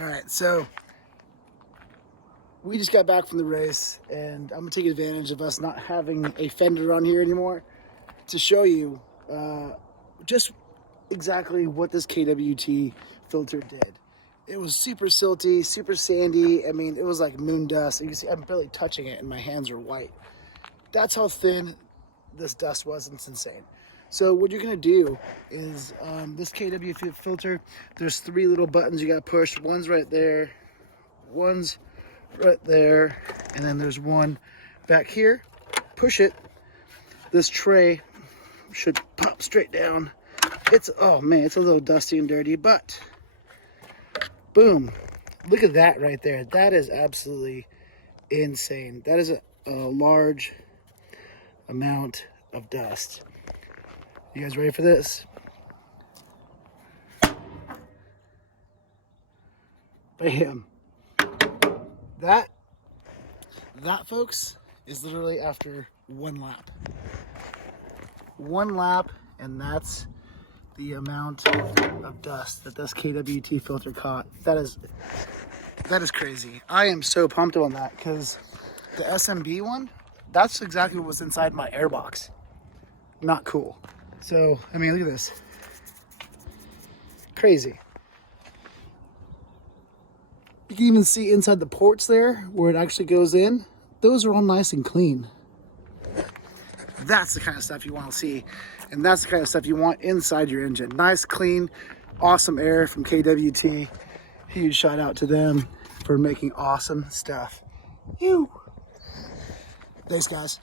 All right, so we just got back from the race, and I'm gonna take advantage of us not having a fender on here anymore to show you just exactly what this KWT filter did. It was super silty, super sandy. I mean, it was like moon dust. You can see I'm barely touching it, and my hands are white. That's how thin this dust was. It's insane. So what you're gonna do is this KWT filter, there's 3 little buttons you gotta push. One's right there, one's right there, and then there's one back here. Push it. This tray should pop straight down. Oh man, it's a little dusty and dirty, but boom. Look at that right there. That is absolutely insane. That is a large amount of dust. You guys ready for this? Bam. That folks is literally after 1 lap. 1 lap, and that's the amount of dust that this KWT filter caught. That is crazy. I am so pumped on that because the S&B one, that's exactly what was inside my airbox. Not cool. So, I mean, look at this. Crazy. You can even see inside the ports there where it actually goes in. Those are all nice and clean. That's the kind of stuff you want to see. And that's the kind of stuff you want inside your engine. Nice, clean, awesome air from KWT. Huge shout out to them for making awesome stuff. Thanks, guys.